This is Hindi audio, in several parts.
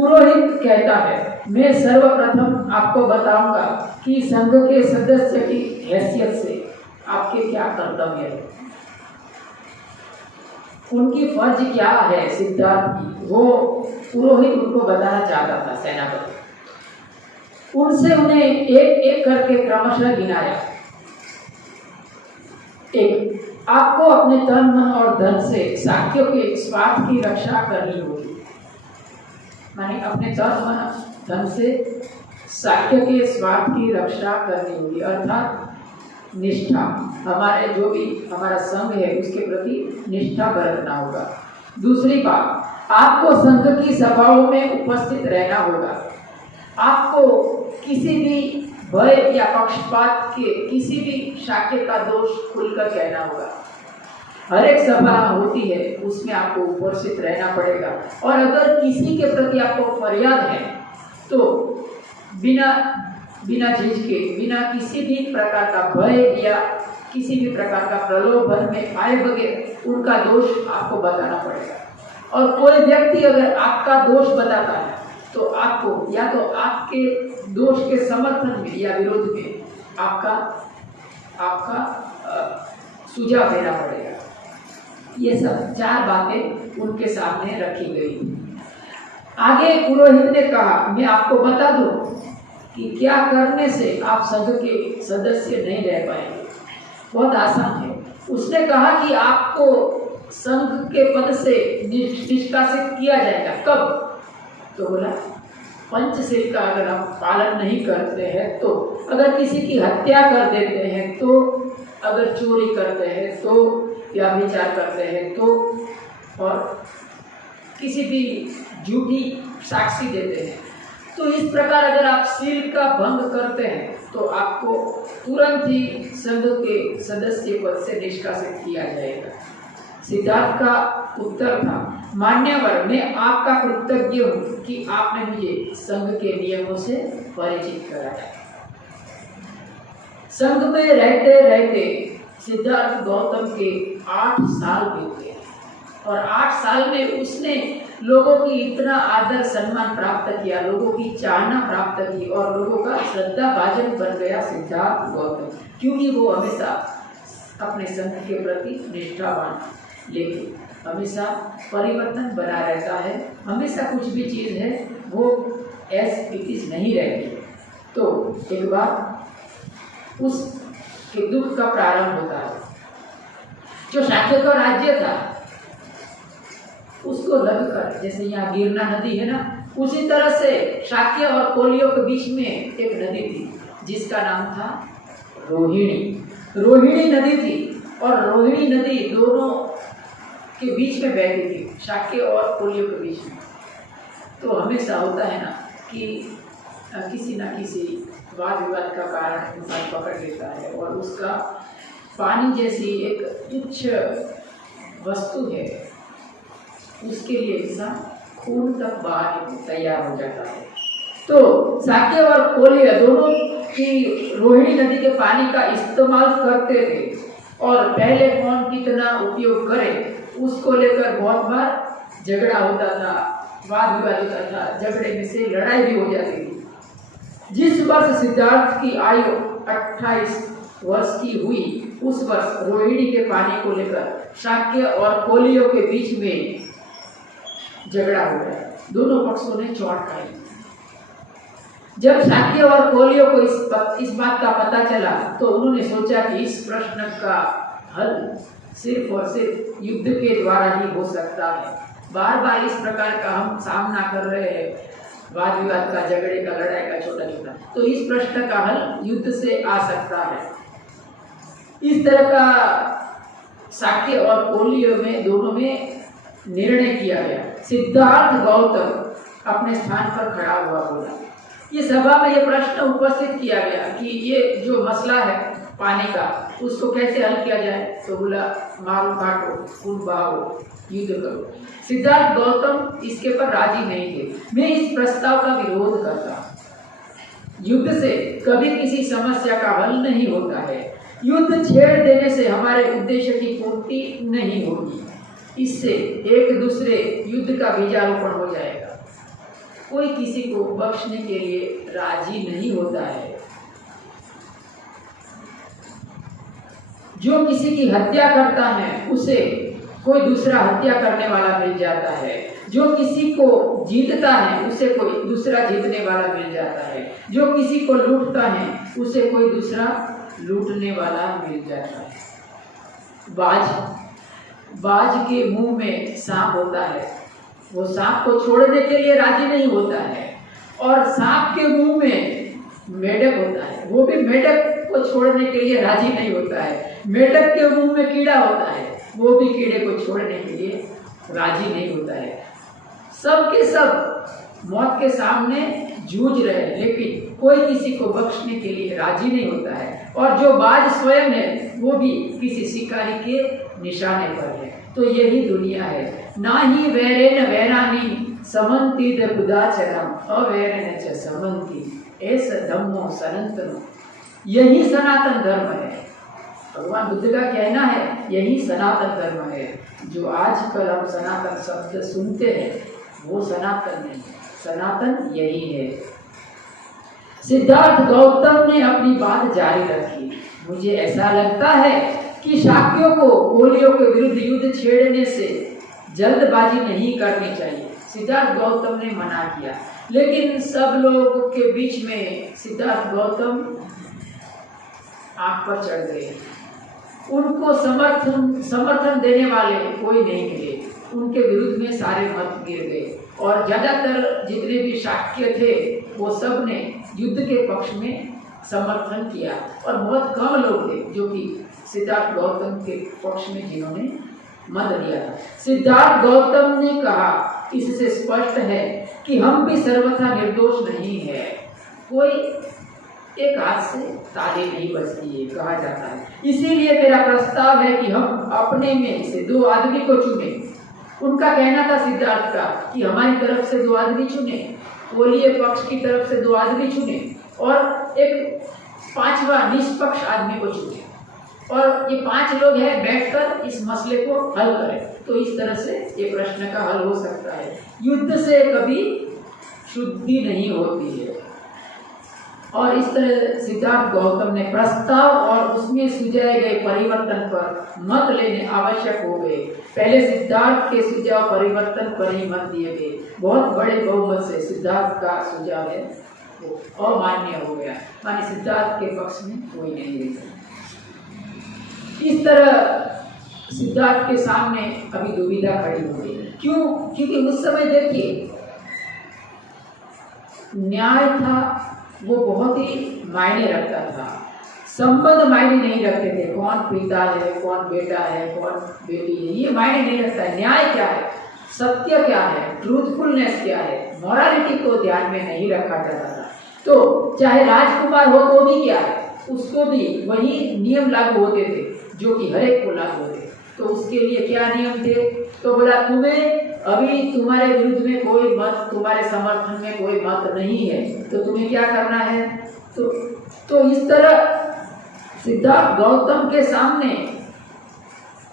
पुरोहित कहता है, मैं सर्वप्रथम आपको बताऊंगा कि संघ के सदस्य की हैसियत से आपके क्या कर्तव्य है, उनकी फर्ज क्या है सिद्धार्थ की, वो पुरोहित उनको बताना चाहता था सेनापति। उनसे उन्हें एक एक करके क्रमशः गिनाया। एक, आपको अपने तन मन और धन से शाक्यों के स्वार्थ की रक्षा करनी होगी, माने अपने तन मन धन से शाक्य के स्वार्थ की रक्षा करनी होगी, अर्थात निष्ठा, हमारे जो भी हमारा संघ है उसके प्रति निष्ठा बरतना होगा। दूसरी बात, आपको संघ की सभाओं में उपस्थित रहना होगा। आपको किसी भी भय या पक्षपात के किसी भी शाक्य का दोष खुलकर कहना होगा। हर एक सभा होती है उसमें आपको उपस्थित रहना पड़ेगा, और अगर किसी के प्रति आपको फरियाद है तो बिना झिझके, बिना किसी भी प्रकार का भय या किसी भी प्रकार का प्रलोभन में आए बगैर उनका दोष आपको बताना पड़ेगा। और कोई व्यक्ति अगर आपका दोष बताता है तो आपको या तो आपके दोष के समर्थन में या विरोध में आपका सुझाव देना पड़ेगा। ये सब 4 बातें उनके सामने रखी गई। आगे पुरोहित ने कहा, मैं आपको बता दूं कि क्या करने से आप संघ के सदस्य नहीं रह पाएंगे। बहुत आसान है। उसने कहा कि आपको संघ के पद से निष्कासित किया जाएगा। कब? तो बोला, पंचशील का अगर आप पालन नहीं करते हैं तो, अगर किसी की हत्या कर देते हैं तो, अगर चोरी करते हैं तो, व्यभिचार करते हैं तो, और किसी भी झूठी साक्षी देते हैं तो, इस प्रकार अगर आप शील का भंग करते हैं तो आपको तुरंत ही संघ के सदस्य पद से निष्कासित किया जाएगा। सिद्धार्थ का उत्तर था, मान्यवर, मैं आपका कृतज्ञ हूँ कि आपने मुझे संघ के नियमों से परिचित कराया। संघ में रहते रहते सिद्धार्थ गौतम के 8 साल बीते, और 8 साल में उसने लोगों की इतना आदर सम्मान प्राप्त किया, लोगों की चाहना प्राप्त की, और लोगों का श्रद्धा भाजन बन गया सिद्धार्थ गौतम, क्योंकि वो हमेशा अपने संघ के प्रति निष्ठावान, लेकिन हमेशा परिवर्तन बना रहता है। हमेशा कुछ भी चीज़ है वो एज इट इज नहीं रहती। तो एक बार उसके दुख का प्रारंभ होता है। जो शाक्य का राज्य था उसको लगकर, जैसे यहाँ गिरना नदी है ना, उसी तरह से शाक्य और कोलियों के बीच में एक नदी थी जिसका नाम था रोहिणी। रोहिणी नदी थी, और रोहिणी नदी दोनों के बीच में बहती थी, शाक्य और कोलियों के बीच में। तो हमेशा होता है ना कि किसी न किसी वाद विवाद का कारण इंसान पकड़ लेता है, और उसका पानी जैसी एक तुच्छ वस्तु है उसके लिए इंसान खून तक बहाने को तैयार हो जाता है। तो शाक्य और कोलिय दोनों की रोहिणी नदी के पानी का इस्तेमाल करते थे, और पहले कौन कितना उपयोग करे उसको लेकर बहुत बार झगड़ा होता था, वाद विवाद होता था, झगड़े में से लड़ाई भी हो जाती थी। जिस वर्ष सिद्धार्थ की आयु 28 वर्ष की हुई, उस वर्ष रोहिणी के पानी को लेकर शाक्य और कोलियों के बीच में झगड़ा हो गया। दोनों पक्षों ने चोट खाई। जब शाक्य और कोलियों को इस बात का पता चला तो उन्होंने सोचा कि इस प्रश्न का हल सिर्फ और सिर्फ युद्ध के द्वारा ही हो सकता है। बार बार इस प्रकार का हम सामना कर रहे हैं, वाद विवाद का, झगड़े का, लड़ाई का, छोटा छोटा, तो इस प्रश्न का हल युद्ध से आ सकता है। इस तरह का शाक्य और कोलियों में दोनों में निर्णय किया गया। सिद्धार्थ गौतम अपने स्थान पर खड़ा हुआ बोला, ये सभा में ये प्रश्न उपस्थित किया गया कि ये जो मसला है पानी का, उसको कैसे हल किया जाए। तो बोला, मारो काटो, खून बहाओ, युद्ध करो। सिद्धार्थ गौतम इसके पर राजी नहीं थे। मैं इस प्रस्ताव का विरोध करता। युद्ध से कभी किसी समस्या का हल नहीं होता है। युद्ध छेड़ देने से हमारे उद्देश्य की पूर्ति नहीं होगी। इससे एक दूसरे युद्ध का बीजारोपण हो जाएगा। कोई किसी को बख्शने के लिए राजी नहीं होता है। जो किसी की हत्या करता है उसे कोई दूसरा हत्या करने वाला मिल जाता है। जो किसी को जीतता है उसे कोई दूसरा जीतने वाला मिल जाता है। जो किसी को लूटता है उसे कोई दूसरा लूटने वाला मिल जाता है। बाज के मुंह में सांप होता है, वो सांप को छोड़ने के लिए राजी नहीं होता है। और सांप के मुंह में मेढक होता है, वो भी मेढक को छोड़ने के लिए राजी नहीं होता है। मेढक के मुंह में कीड़ा होता है, वो भी कीड़े को छोड़ने के लिए राजी नहीं होता है। सब के सब मौत के सामने जूझ रहे हैं, लेकिन कोई किसी को बख्शने के लिए राजी नहीं होता है। और जो बाज स्वयं है वो भी किसी शिकारी के निशाने पर है। तो यही दुनिया है। ना ही वैरेन वैरानी समन्ति बुदाचरम अवैरेन च समन्ति ऐस धम्मो सनातनो। यही सनातन धर्म है। भगवान बुद्ध का कहना है यही सनातन धर्म है। जो आजकल हम सनातन शब्द सुनते हैं वो सनातन नहीं है, सनातन यही है। सिद्धार्थ गौतम ने अपनी बात जारी रखी। मुझे ऐसा लगता है कि शाक्यों को कोलियों के विरुद्ध युद्ध छेड़ने से जल्दबाजी नहीं करनी चाहिए। सिद्धार्थ गौतम ने मना किया, लेकिन सब लोगों के बीच में सिद्धार्थ गौतम आग पर चढ़ गए। उनको समर्थन देने वाले कोई नहीं मिले। उनके विरुद्ध में सारे मत गिर गए और ज्यादातर जितने भी शाक्य थे वो सब ने युद्ध के पक्ष में समर्थन किया और बहुत कम लोग थे जो कि सिद्धार्थ गौतम के पक्ष में जिन्होंने मत दिया था। सिद्धार्थ गौतम ने कहा इससे स्पष्ट है कि हम भी सर्वथा निर्दोष नहीं है। कोई एक हाथ से ताली नहीं बजती है कहा जाता है। इसीलिए मेरा प्रस्ताव है कि हम अपने में से 2 आदमी को चुने। उनका कहना था सिद्धार्थ का कि हमारी तरफ से 2 आदमी चुने, कोलीय पक्ष की तरफ से 2 आदमी चुने और एक 5वां निष्पक्ष आदमी को चुने और ये 5 लोग हैं बैठकर इस मसले को हल करें। तो इस तरह से ये प्रश्न का हल हो सकता है। युद्ध से कभी शुद्धि नहीं होती है। और इस तरह सिद्धार्थ गौतम ने प्रस्ताव और उसमें सुझाए गए परिवर्तन पर मत लेने आवश्यक हो गए। पहले सिद्धार्थ के सुझाव परिवर्तन पर ही मत दिए गए। बहुत बड़े बहुमत से सिद्धार्थ का सुझाव है वो अमान्य हो गया, माने सिद्धार्थ के पक्ष में कोई नहीं रह। इस तरह सिद्धार्थ के सामने अभी दुविधा खड़ी हो गई। क्यों? क्योंकि उस समय देखिए न्याय था वो बहुत ही मायने रखता था। संबंध मायने नहीं रखते थे, कौन पिता है, कौन बेटा है, कौन बेटी है, ये मायने नहीं रखता है। न्याय क्या है, सत्य क्या है, ट्रूथफुलनेस क्या है, मोरालिटी को ध्यान में नहीं रखा जाता था। तो चाहे राजकुमार हो तो भी क्या है, उसको भी वही नियम लागू होते थे जो कि हर एक को लागू होते। तो उसके लिए क्या नियम थे? तो बोला तुम्हें अभी तुम्हारे विरुद्ध में कोई मत, तुम्हारे समर्थन में कोई मत नहीं है, तो तुम्हें क्या करना है? तो इस तरह सिद्धार्थ गौतम के सामने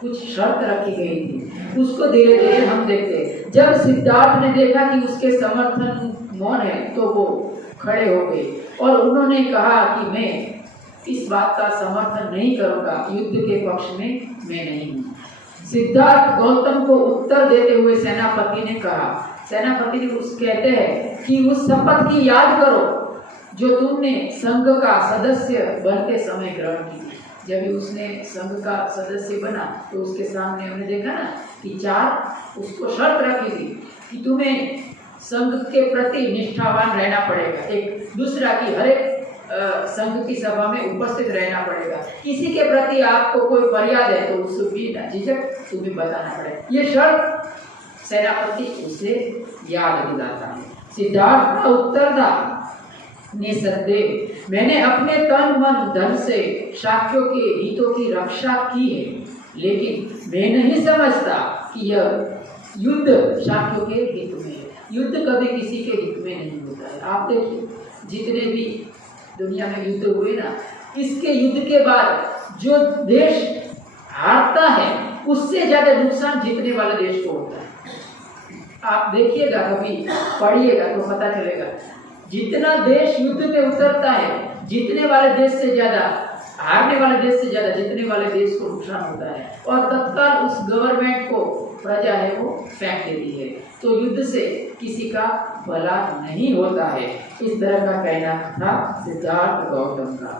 कुछ शर्त रखी गई थी। उसको धीरे धीरे हम देखते। जब सिद्धार्थ ने देखा कि उसके समर्थन मौन है तो वो खड़े हो गए और उन्होंने कहा कि मैं इस बात का समर्थन नहीं करूंगा, युद्ध के पक्ष में मैं नहीं हूँ। सिद्धार्थ गौतम को उत्तर देते हुए सेनापति ने कहा, सेनापति ने कहते हैं कि उस शपथ की याद करो जो तुमने संघ का सदस्य बनते समय ग्रहण की। जब उसने संघ का सदस्य बना तो उसके सामने हमने देखा ना कि 4 उसको शर्त रखी थी कि तुम्हें संघ के प्रति निष्ठावान रहना पड़ेगा। एक दूसरा की हर एक संघ की सभा में उपस्थित रहना पड़ेगा। किसी के प्रति आपको कोई फरियाद है तो उसको भी झिझक तुम्हें बताना पड़ेगा। ये शर्त सेनापति उसे याद दिलाता है। सिद्धार्थ का उत्तर था, निसंदेह मैंने अपने तन मन धन से शाक्यों के हितों की रक्षा की है, लेकिन मैं नहीं समझता कि यह युद्ध शाक्यों के हित में है। युद्ध कभी किसी के हित में नहीं होता है। आप देखिए जितने भी दुनिया में युद्ध हुए ना, इसके युद्ध के बाद जो देश हारता है उससे ज्यादा नुकसान जीतने वाले देश को होता है। आप देखिएगा, कभी पढ़िएगा तो पता चलेगा। जितना देश युद्ध में उतरता है, जीतने वाले देश से ज्यादा हारने वाले देश से ज्यादा जीतने वाले देश को नुकसान होता है, और तत्काल उस गवर्नमेंट को प्रजा है वो फेंक देती है। तो युद्ध से किसी का भला नहीं होता है, इस तरह का कहना था सिद्धार्थ गौतम का।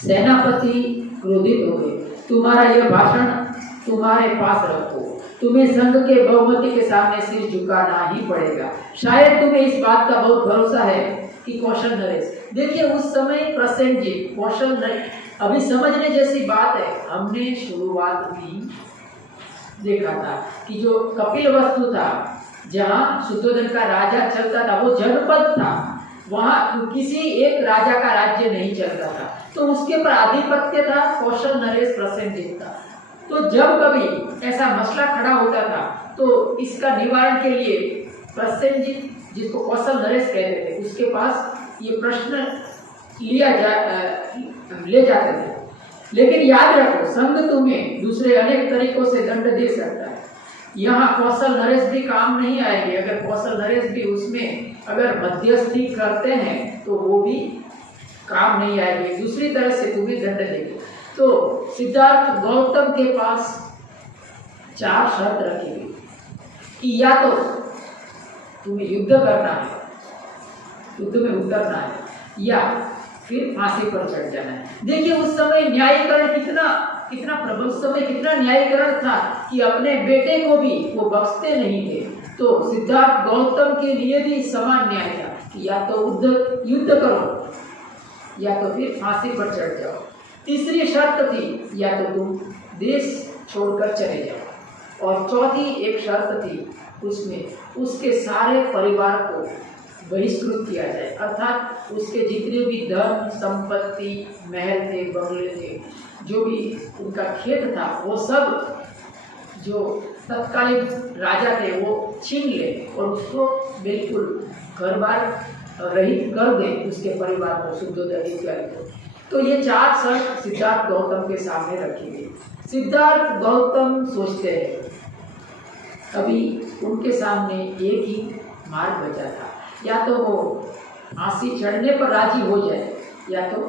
सेनापति क्रोधित हो गए, तुम्हारा यह भाषण तुम्हारे पास रखो, तुम्हें संघ के बहुमति के सामने सिर झुकाना ही पड़ेगा। शायद तुम्हें इस बात का बहुत भरोसा है कि कौशल नरेश, देखिए उस समय प्रसेनजीत कौशल नरेश, अभी समझने जैसी बात है। हमने शुरुआत में देखा था कि जो कपिलवस्तु था, जहाँ शुद्धोधन का राजा चलता था, वो जनपद था, वहाँ किसी एक राजा का राज्य नहीं चलता था, तो उसके पर आधिपत्य था कौशल नरेश प्रसेनजीत का। तो जब कभी ऐसा मसला खड़ा होता था तो इसका निवारण के लिए प्रसेनजीत, जिसको कौशल नरेश कहते थे, उसके पास ये प्रश्न ले जाते थे। लेकिन याद रखो, संघ तुम्हें दूसरे अनेक तरीकों से दंड दे सकता है, यहाँ कौशल नरेश भी काम नहीं आएंगे। अगर कौशल नरेश भी उसमें अगर मध्यस्थी करते हैं तो वो भी काम नहीं आएंगे, दूसरी तरह से तुम्हें दंड देंगे। तो सिद्धार्थ गौतम के पास 4 शर्त रखी गई कि या तो तुम्हें युद्ध करना है, युद्ध में उतरना है, या फिर फांसी पर चढ़ जाना है। देखिए उस समय न्यायीकरण कितना प्रबल, उस समय कितना न्यायीकरण था कि अपने बेटे को भी वो बख्शते नहीं थे। तो सिद्धार्थ गौतम के लिए भी समान न्याय था कि या तो युद्ध करो या तो फिर फांसी पर चढ़ जाओ। तीसरी शर्त थी या तो तुम देश छोड़कर चले जाओ, और चौथी एक शर्त थी, उसमें उसके सारे परिवार को बहिष्कृत किया जाए, अर्थात उसके जितने भी धन संपत्ति, महल थे, बंगले थे, जो भी उनका खेत था, वो सब जो तत्कालीन राजा थे वो छीन ले और उसको बिल्कुल घर बार रहित कर दे, उसके परिवार को, शुद्धोदय इत्यादि को। तो ये 4 शर्त सिद्धार्थ गौतम के सामने रखी गई। सिद्धार्थ गौतम सोचते हैं, अभी उनके सामने एक ही मार्ग बचा था, या तो वो फांसी चढ़ने पर राजी हो जाए या तो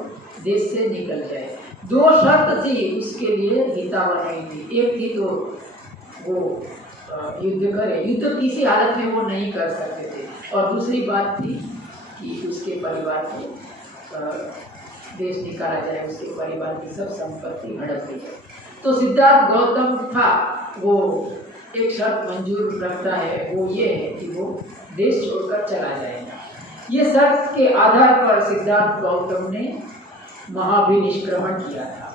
देश से निकल जाए। 2 शर्त थी उसके लिए हितावह नहीं थी, एक थी तो वो युद्ध करे, युद्ध किसी हालत में वो नहीं कर सकते थे, और दूसरी बात थी कि उसके परिवार को देश निकाला जाए, उसके परिवार की सब संपत्ति हड़प ली जाए। तो सिद्धार्थ गौतम था वो एक शर्त मंजूर रखता है, वो ये है कि वो देश छोड़कर चला जाएगा। ये शर्त के आधार पर सिद्धार्थ गौतम ने महाभिनिष्क्रमण किया था।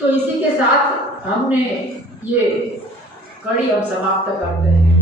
तो इसी के साथ हमने ये कड़ी हम समाप्त करते हैं।